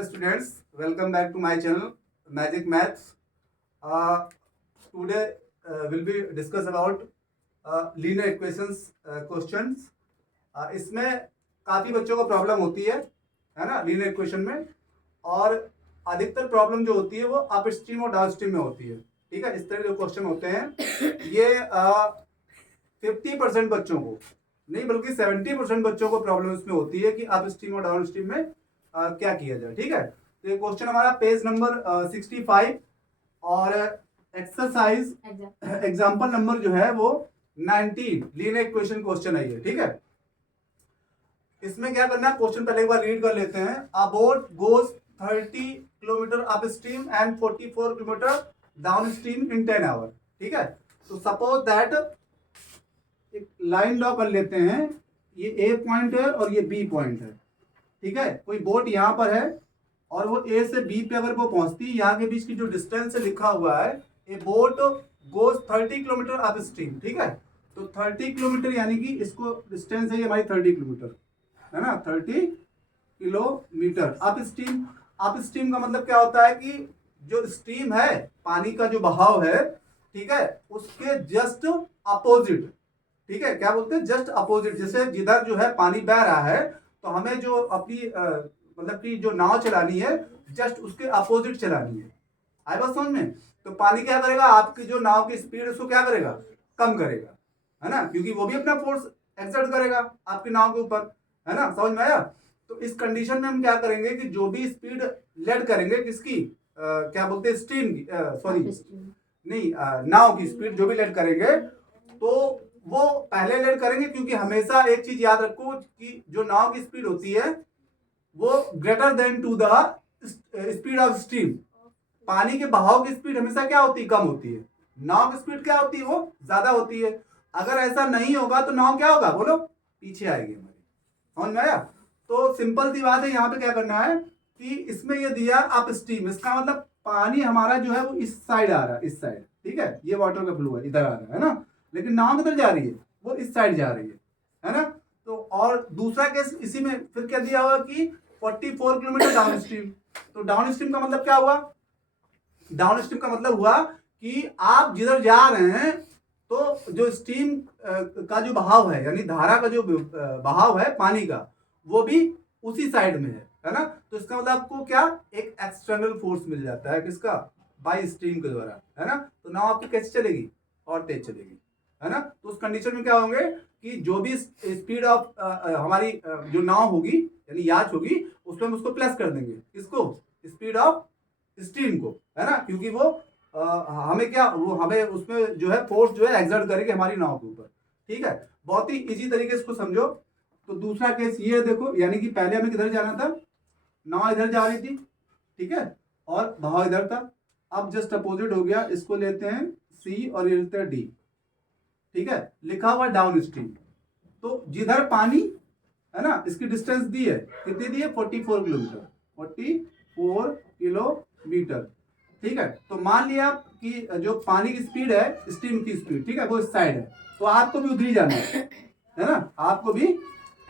Hello students, welcome back to my channel Magic Maths. Today we'll be discuss about linear equations questions. इसमें काफ़ी बच्चों को problem होती है ना लीनियर इक्वेशन में, और अधिकतर प्रॉब्लम जो होती है वो अप स्ट्रीम और डाउन स्ट्रीम में होती है। ठीक है, इस तरह के जो क्वेश्चन होते हैं ये 50% बच्चों को नहीं बल्कि 70% बच्चों को प्रॉब्लम इसमें होती है कि अप स्ट्रीम और डाउन स्ट्रीम में क्या किया जाए। ठीक है, तो ये क्वेश्चन हमारा पेज नंबर 65 और एक्सरसाइज एग्जाम्पल नंबर जो है वो 19 लीनियर इक्वेशन क्वेश्चन है ये। ठीक है, इसमें क्या करना है, क्वेश्चन पहले एक बार रीड कर लेते हैं। A boat goes 30 kilometre up stream and 44 kilometre down stream in 10 hour. ठीक है, तो सपोज दैट एक लाइन ड्रॉ कर लेते हैं, ये ए पॉइंट है और ये बी पॉइंट है। ठीक है, कोई बोट यहाँ पर है और वो ए से बी पे अगर वो पहुंचती है, यहाँ के बीच की जो डिस्टेंस है लिखा हुआ है ए boat goes 30 kilometre up stream. ठीक है, तो 30 किलोमीटर यानी कि इसको डिस्टेंस है ये हमारी 30 किलोमीटर है ना, 30 kilometre up stream. Up stream का मतलब क्या होता है कि जो स्ट्रीम है पानी का जो बहाव है, ठीक है, उसके जस्ट अपोजिट। ठीक है, क्या बोलते हैं, जस्ट अपोजिट। जैसे जिधर जो है पानी बह रहा है तो हमें जो अपनी मतलब कि जो नाव चलानी है जस्ट उसके अपोजिट चलानी है। आई बात समझ में? तो पानी क्या करेगा, आपकी जो नाव की स्पीड उसको क्या करेगा, कम करेगा, है ना, क्योंकि वो भी अपना फोर्स एक्सर्ट करेगा आपकी नाव के ऊपर, है ना। समझ में आया? तो इस कंडीशन में हम क्या करेंगे कि जो भी स्पीड लेड करेंगे किसकी क्या बोलते हैं, स्ट्रीम की, सॉरी नहीं, नाव की स्पीड जो भी लेड करेंगे तो वो पहले लेड करेंगे, क्योंकि हमेशा एक चीज याद रखो कि जो नाव की स्पीड होती है वो greater than to the speed of stream. पानी के बहाव की स्पीड हमेशा क्या होती है, कम होती है। नाव की स्पीड क्या होती है, वो ज्यादा होती है। अगर ऐसा नहीं होगा तो नाव क्या होगा, बोलो, पीछे आएगी हमारी। समझ में आया? तो सिंपल सी बात है, यहाँ पे क्या करना है कि इसमें ये दिया अप स्ट्रीम, इसका मतलब पानी हमारा जो है वो इस साइड आ रहा है, इस साइड। ठीक है, ये वाटर का फ्लो है, इधर आ रहा है ना, लेकिन नाव किधर जा रही है, वो इस साइड जा रही है ना। तो और दूसरा केस इसी में फिर क्या दिया हुआ कि 44 किलोमीटर डाउन स्ट्रीम। तो डाउन स्ट्रीम का मतलब क्या हुआ, डाउन स्ट्रीम का मतलब हुआ कि आप जिधर जा रहे हैं तो जो स्ट्रीम का जो बहाव है, यानी धारा का जो बहाव है पानी का, वो भी उसी साइड में है ना। तो इसका मतलब आपको क्या, एक एक्सटर्नल फोर्स मिल जाता है, किसका, बाई स्ट्रीम के द्वारा, है ना। तो नाव आपकी कैसे चलेगी, और तेज चलेगी, है ना। तो उस कंडीशन में क्या होंगे कि जो भी स्पीड ऑफ हमारी जो नाव होगी यानी याच होगी, उसमें हम उसको प्लस कर देंगे, किसको, स्पीड ऑफ स्ट्रीम को, है ना, क्योंकि वो हमें क्या, वो हमें उसमें जो है फोर्स जो है एक्सर्ट करेगी हमारी नाव के ऊपर। ठीक है, बहुत ही इजी तरीके से इसको समझो। तो दूसरा केस ये देखो, यानी कि पहले हमें किधर जाना था, नाव इधर जा रही थी, ठीक है, और बहाव इधर था। अब जस्ट अपोजिट हो गया, इसको लेते हैं सी और ये लेते हैं डी। ठीक है, लिखा हुआ डाउन स्ट्रीम। तो जिधर पानी है ना, इसकी डिस्टेंस दी है, कितनी दी है, 44 किलोमीटर, 44 किलोमीटर। ठीक है, तो मान लिया कि जो पानी की स्पीड है, स्ट्रीम की स्पीड, ठीक है, वो इस साइड है, तो आपको भी उधर ही जाना है ना, आपको भी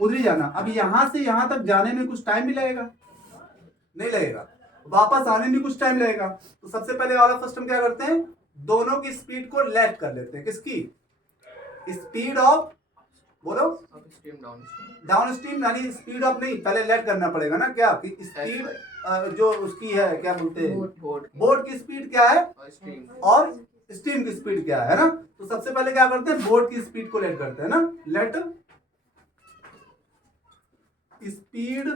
उधर ही जाना। अब यहां से यहां तक जाने में कुछ टाइम भी लगेगा, नहीं लगेगा, वापस आने में कुछ टाइम लगेगा। तो सबसे पहले वाला फर्स्ट हम क्या करते हैं, दोनों की स्पीड को लेट कर लेते हैं, किसकी, स्पीड ऑफ, बोलो, डाउन स्ट्रीम, यानी स्पीड ऑफ नहीं, पहले लेट करना पड़ेगा ना, क्या कि स्पीड जो उसकी है, क्या बोलते हैं, बोट की स्पीड क्या है और स्ट्रीम की स्पीड क्या है ना। तो सबसे पहले क्या करते हैं, बोट की स्पीड को लेट करते हैं ना, let speed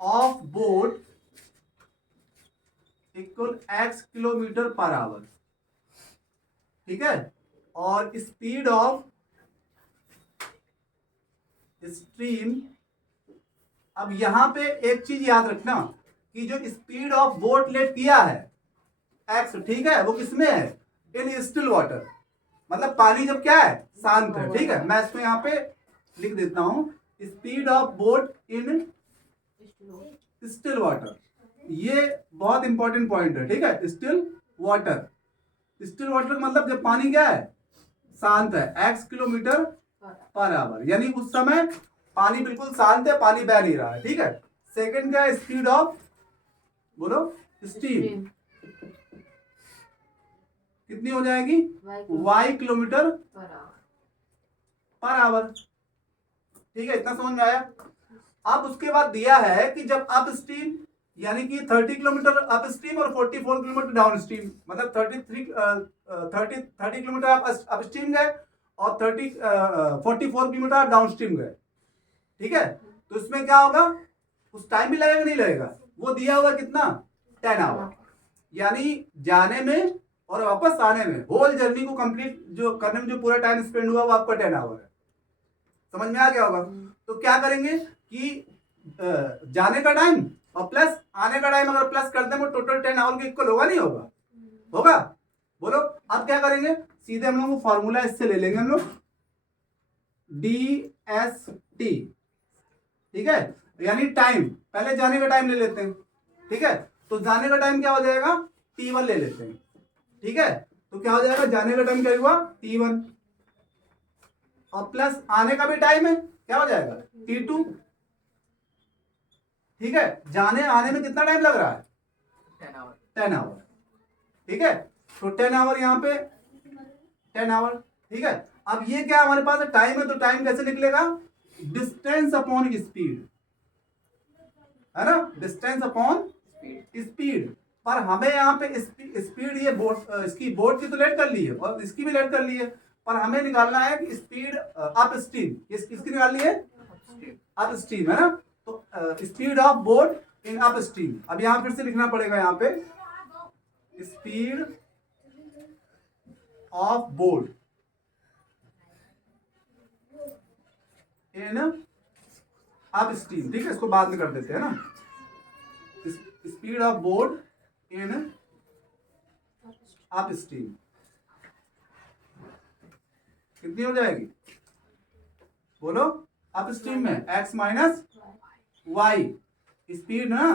of boat equal x kilometre per hour. ठीक है, और स्पीड ऑफ स्ट्रीम। अब यहां पे एक चीज याद रखना कि जो स्पीड ऑफ बोट लेट किया है x, ठीक है, वो किसमें है, इन स्टिल वाटर, मतलब पानी जब क्या है, शांत है। ठीक है, मैं इसको यहां पे लिख देता हूं, speed of boat in still water. ये बहुत इंपॉर्टेंट पॉइंट है। ठीक है, स्टिल वाटर, स्टिल वाटर का मतलब जब पानी क्या है, शांत है, x किलोमीटर पर आवर, यानी उस समय पानी बिल्कुल शांत है, पानी बह नहीं रहा है। ठीक है, सेकंड क्या है, स्पीड ऑफ, बोलो, स्टीम कितनी हो जाएगी, y किलोमीटर पर आवर। ठीक है, इतना समझ में आया। अब उसके बाद दिया है कि जब अप स्ट्रीम यानी कि 30 किलोमीटर अप स्ट्रीम और 44 किलोमीटर डाउन स्ट्रीम, मतलब 30 किलोमीटर आप अप स्ट्रीम गए और 44 किलोमीटर आप डाउन स्ट्रीम गए। ठीक है, तो इसमें क्या होगा, उस टाइम भी लगेगा नहीं लगेगा, वो दिया हुआ कितना, 10 आवर, यानी जाने में और वापस आने में होल जर्नी को कंप्लीट जो करने में जो पूरा टाइम स्पेंड हुआ वो आपका 10 आवर है। समझ में आ गया होगा। तो क्या करेंगे कि जाने का टाइम और प्लस आने का टाइम अगर प्लस कर दें वो टोटल 10 आवर के इक्वल होगा नहीं होगा, होगा, बोलो। अब क्या करेंगे, सीधे हम लोग को फॉर्मूला इससे ले लेंगे हम लोग, DST। ठीक है, यानी टाइम, पहले जाने का टाइम ले लेते हैं। ठीक है, तो जाने का टाइम क्या हो जाएगा, T1 ले लेते हैं। ठीक है, तो क्या हो जाएगा, जाने का टाइम क्या हुआ, T1 और प्लस आने का भी टाइम है, क्या हो जाएगा, T2। ठीक है, जाने आने में कितना टाइम लग रहा है, 10 आवर। ठीक है, तो 10 आवर यहाँ पे 10 आवर। ठीक है, अब ये क्या हमारे पास टाइम है, तो टाइम कैसे निकलेगा, डिस्टेंस अपॉन स्पीड, है ना, डिस्टेंस अपॉन स्पीड। पर हमें यहाँ पे स्पीड ये बोट इसकी बोट की तो लेट कर ली है और इसकी भी लेट कर ली है, पर हमें निकालना है कि स्पीड अप स्ट्रीम, किसकी निकालनी है, अप स्ट्रीम, है ना। तो speed of boat in up stream, अब यहां फिर से लिखना पड़ेगा, यहाँ पे speed of boat in up stream. ठीक है, इसको बाद में कर देते हैं ना, speed of boat in up stream कितनी हो जाएगी, बोलो, अप स्ट्रीम में x माइनस वाई स्पीड ना,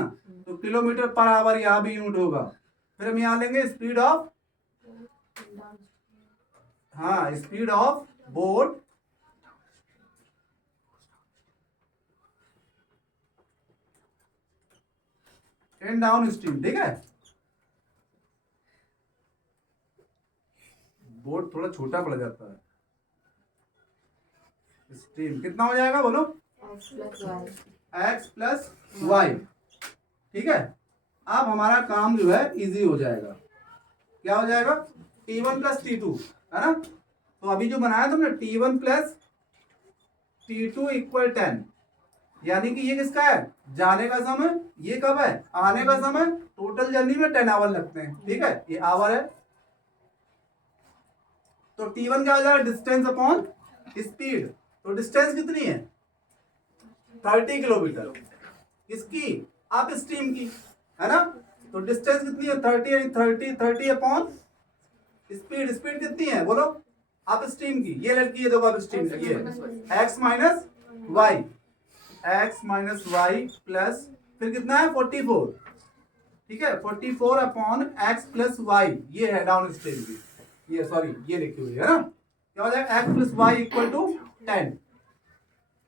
तो किलोमीटर पर आवर यहां भी यूनिट होगा। फिर हम यहां लेंगे स्पीड ऑफ, हाँ, speed of boat in down stream. ठीक है, बोट थोड़ा छोटा पड़ जाता है, स्ट्रीम कितना हो जाएगा, बोलो, x प्लस वाई। ठीक है, अब हमारा काम जो है इजी हो जाएगा, क्या हो जाएगा, T1 प्लस T2, है ना। तो अभी जो बनाया तुमने T1 प्लस T2 इक्वल 10, यानी कि ये किसका है, जाने का समय, ये कब है, आने का समय, टोटल जर्नी में 10 आवर लगते हैं। ठीक है, ये आवर है, तो T1 क्या हो जाएगा, डिस्टेंस अपॉन स्पीड। तो डिस्टेंस कितनी है, 30 किलोमीटर, किसकी, अप स्ट्रीम की, है ना। तो डिस्टेंस कितनी है, 30 अपॉन स्पीड, स्पीड कितनी है, बोलो, अप स्ट्रीम की, ये लड़की है, देखो अप स्ट्रीम की, ये x minus y, x minus y plus फिर कितना है 44। ठीक है, 44 अपॉन x प्लस वाई, ये है डाउन स्ट्रीम की, ये सॉरी ये लिखी हुई है ना, क्या हो जाएगा, x plus y equal to 10।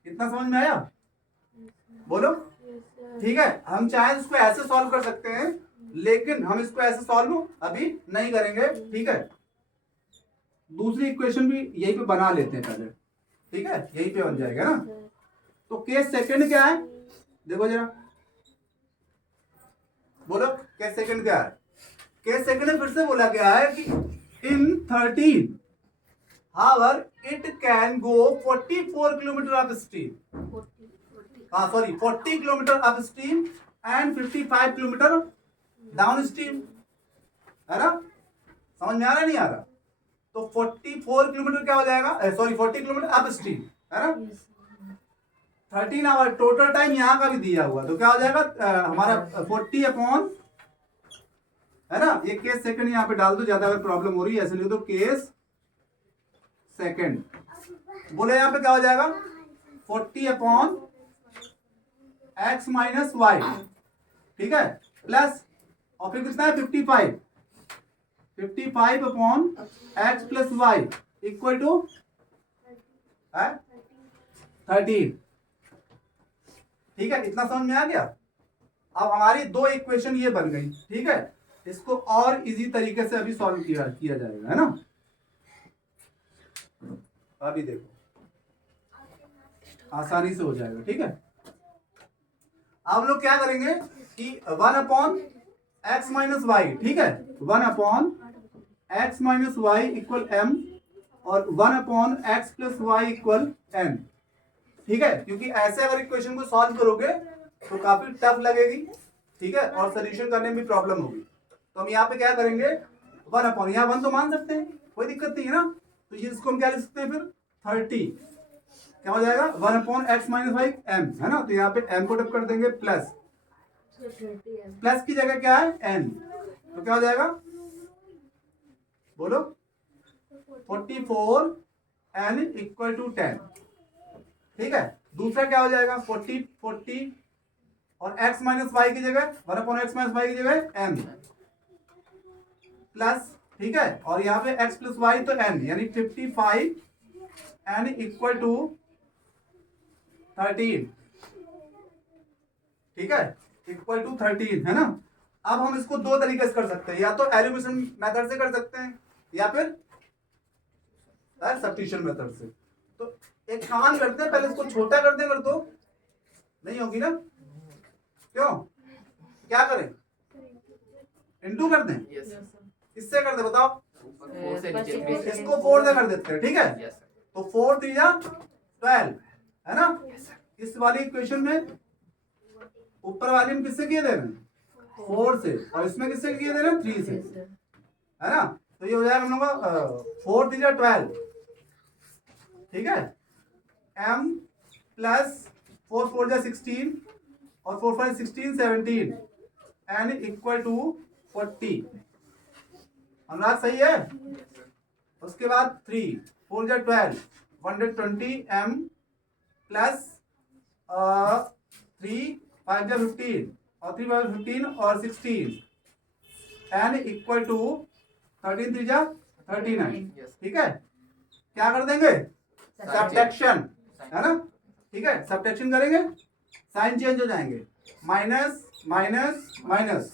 इतना समझ में आया, बोलो। ठीक है, हम चाहे इसको ऐसे सॉल्व कर सकते हैं, लेकिन हम इसको ऐसे सॉल्व अभी नहीं करेंगे। ठीक है, दूसरी इक्वेशन भी यहीं पे बना लेते हैं पहले। ठीक है, यहीं पे बन जाएगा ना। तो केस सेकंड क्या है, देखो जरा, बोलो केस सेकंड क्या है। केस सेकंड में फिर से बोला गया है कि in 13 hour it can go 44 kilometre up stream, हाँ sorry 40 kilometre up stream and 55 kilometre down stream, है ना। समझ में आ रहा नहीं आ रहा, तो 44 किलोमीटर क्या हो जाएगा, सॉरी 40 किलोमीटर अप स्ट्रीम, है ना। 13 आवर टोटल टाइम यहाँ का भी दिया हुआ, तो क्या हो जाएगा हमारा 40 अपॉन, है ना। ये केस सेकंड यहाँ पे डाल दो, ज्यादा अगर प्रॉब्लम हो रही है ऐसे लिख दो, केस सेकंड। बोले यहाँ पे क्या हो जाएगा, 40 अपॉन x माइनस वाई, ठीक है, प्लस और फिर कितना है 55 upon x plus y equal to 13। ठीक है, इतना समझ में आ गया। अब हमारी दो इक्वेशन ये बन गई, ठीक है। इसको और इजी तरीके से अभी सॉल्व किया जाएगा, है ना। अभी देखो आसानी से हो जाएगा, ठीक है। आप लोग क्या करेंगे कि 1/x माइनस वाई, ठीक है, 1/x minus y equal m और 1/x plus y equal n, ठीक है। क्योंकि ऐसे अगर इक्वेशन को सॉल्व करोगे तो काफी टफ लगेगी, ठीक है, और सोल्यूशन करने में भी प्रॉब्लम होगी। तो हम यहाँ पे क्या करेंगे, 1/, यहाँ 1 तो मान सकते हैं, कोई दिक्कत नहीं है ना। तो ये इसको हम क्या लिख सकते हैं फिर 30, क्या हो जाएगा 1/x माइनस वाई m, है ना। तो यहाँ पे m को टप कर देंगे प्लस की जगह क्या है n, तो क्या हो जाएगा बोलो 44 n इक्वल टू 10, ठीक है। दूसरा क्या हो जाएगा 40 और x माइनस वाई की जगह 1/x माइनस वाई की जगह m प्लस, ठीक है, और यहाँ पे x प्लस वाई तो n, यानी 55 n इक्वल टू 13, ठीक है, इक्वल टू 13, है ना। अब हम इसको दो तरीके से कर सकते हैं, या तो एलिमिनेशन मेथड से कर सकते हैं या फिर सब्स्टिट्यूशन मेथड से। तो एक काम करते हैं, पहले इसको छोटा कर दें, कर दो नहीं होगी ना, क्यों, क्या करें, इनटू कर दें, किससे कर दे बताओ, इसको 4 से कर देते हैं, ठीक है। तो 4 3 12, है ना। इस वाली इक्वेशन में ऊपर वाली में किससे किए दे रहे हैं 4 से, और इसमें किससे किए दे रहे हैं 3 से, है ना। तो ये हो जाएगा हम लोग का 4 3 12, ठीक है, m प्लस 4 4 16 और 4 5 16 17 n इक्वल टू 40, अनुराग सही है। उसके बाद 3 4 12 120 m प्लस 3 5 15 और 3 5 15 और 16 n इक्वल टू 13 3 39, ठीक है। क्या कर देंगे सब्ट्रैक्शन, है ना, ठीक है, सब्ट्रैक्शन करेंगे, साइन चेंज हो जाएंगे, माइनस माइनस माइनस,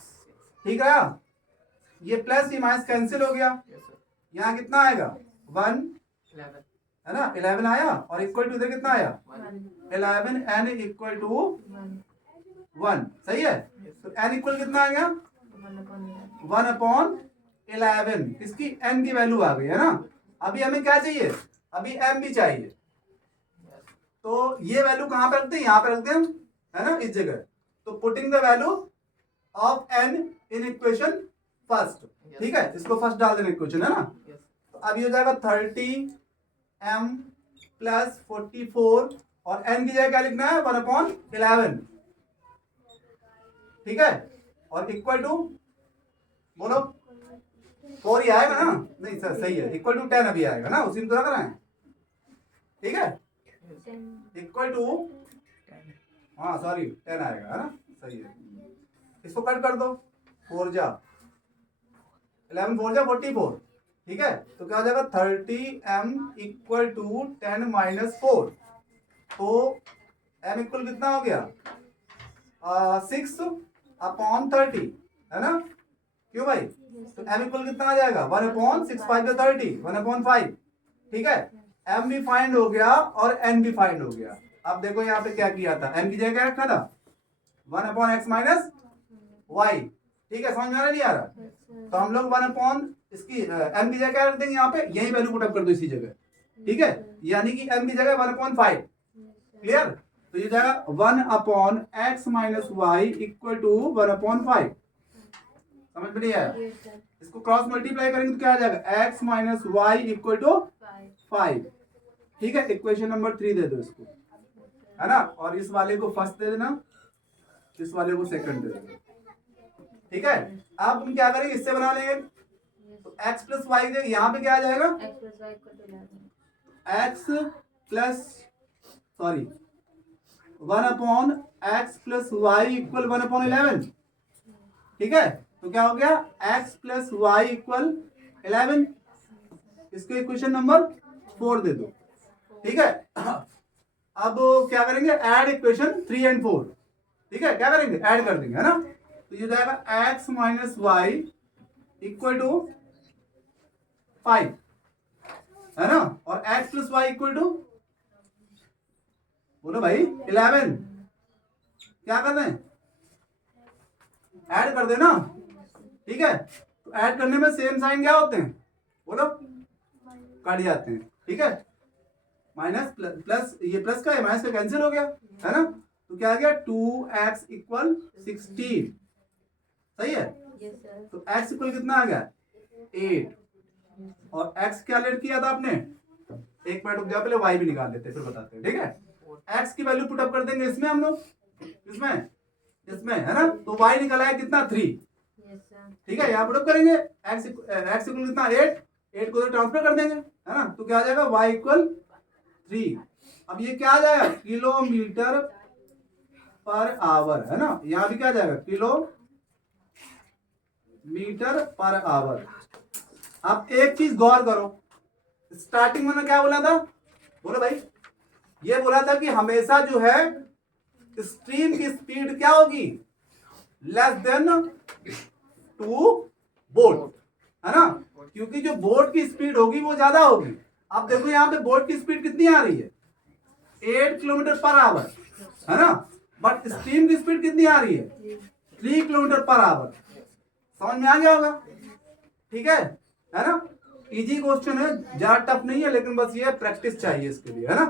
ठीक है। ये प्लस ये माइनस कैंसिल हो गया, यहाँ कितना आएगा 1, है ना, 11 आया, और इक्वल टू इधर कितना आया 11 n इक्वल टू 1, सही है। तो n इक्वल कितना आ गया 1/11, इसकी n की वैल्यू आ गई, है ना। अभी हमें क्या चाहिए, अभी m भी चाहिए, तो ये वैल्यू कहाँ पे रखते हैं, यहाँ पे रखते हैं, है ना, इस जगह। तो putting the value of n in equation first, ठीक है, इसको फर्स्ट डाल देना इक्वेशन, है ना। तो अभी हो जाएगा 30 m प्लस 44 और n की जगह क्या लिखना है 1/11, ठीक है, और इक्वल टू बोलो 4 ही आएगा ना, नहीं सर सही है, इक्वल टू 10 अभी आएगा ना, उसी में तो रख रहे हैं, ठीक है, इक्वल टू, हाँ सॉरी 10 आएगा, है ना, सही है। इसको कट कर दो, 4 जा 11 4 जा 44, ठीक है। तो क्या हो जाएगा 30m इक्वल टू 10 माइनस 4, तो m इक्वल कितना हो गया 6/30, है ना, क्यों भाई। तो m इक्वल कितना आ जाएगा 1/6 5 30 1/5, ठीक है। m भी फाइंड हो गया और n भी फाइंड हो गया। अब देखो यहाँ पे क्या किया था, m की जगह क्या रखा था 1/x माइनस वाई, ठीक है, समझ में आ रहा नहीं आ रहा। तो हम लोग 1/ इसकी m की जगह क्या रख देंगे, यहाँ पे यही वैल्यू पुट अप कर दो इसी जगह, ठीक है, यानी कि m की जगह 1/5, क्लियर। तो ये जाएगा 1/x minus y equal to 1/5, समझ में नहीं आया। इसको क्रॉस मल्टीप्लाई करेंगे तो क्या आ जाएगा x minus y equal to 5, ठीक है। इक्वेशन नंबर 3 दे दो इसको, है ना, और इस वाले को फर्स्ट दे देना, इस वाले को सेकंड दे देना, ठीक है। अब हम क्या करेंगे, इससे बना लेंगे, तो x प्लस वाई दे, यहाँ पे क्या आ जाएगा x plus sorry 1/x plus y equal 1/11, ठीक है। तो क्या हो गया x प्लस वाई इक्वल 11, इसको इक्वेशन नंबर 4 दे दो, ठीक है। अब क्या करेंगे, ऐड इक्वेशन 3 और 4, ठीक है, क्या करेंगे, ऐड कर देंगे, है ना। तो ये जाएगा x minus y equal to 5, है ना, और x plus y equal to, बोलो भाई 11। क्या कर रहे हैं, ऐड कर देना, ठीक है। तो ऐड करने में सेम साइन क्या होते हैं, बोलो, कट जाते हैं, ठीक है। माइनस प्लस, ये प्लस का है, माइनस का कैंसिल हो गया, है ना। तो क्या आ गया, 2x इक्वल 16, सही है। तो x इक्वल कितना आ गया, 8, और x क्या लेट किया था आपने, एक मिनट रुक जाओ, पहले y भी निकाल लेते हैं फिर बताते हैं, ठीक है। x की वैल्यू पुट अप कर देंगे इसमें हम लोग, इसमें इसमें, है ना। तो y निकला है कितना, 3, ठीक है। यहाँ पुट अप करेंगे, x इक्वल कितना, 8 को तो ट्रांसफर कर देंगे, है ना। तो क्या आ जाएगा, y इक्वल 3। अब ये क्या आ जाएगा, किलोमीटर पर आवर, है ना। यहाँ भी क्या आ जाएगा, किलोमीटर पर आवर। अब एक चीज गौर करो, स्टार्टिंग में क्या बोला था, बोलो भाई, ये बोला था कि हमेशा जो है स्ट्रीम की स्पीड क्या होगी, लेस देन 2 बोट, है ना, क्योंकि जो बोट की स्पीड होगी वो ज्यादा होगी। अब देखो यहाँ पे बोट की स्पीड कितनी आ रही है, 8 किलोमीटर पर आवर, है ना, बट स्ट्रीम की स्पीड कितनी आ रही है, 3 किलोमीटर पर आवर। समझ में आ गया होगा, ठीक है ना। इजी क्वेश्चन है, ज्यादा टफ नहीं है, लेकिन बस ये प्रैक्टिस चाहिए इसके लिए, है ना।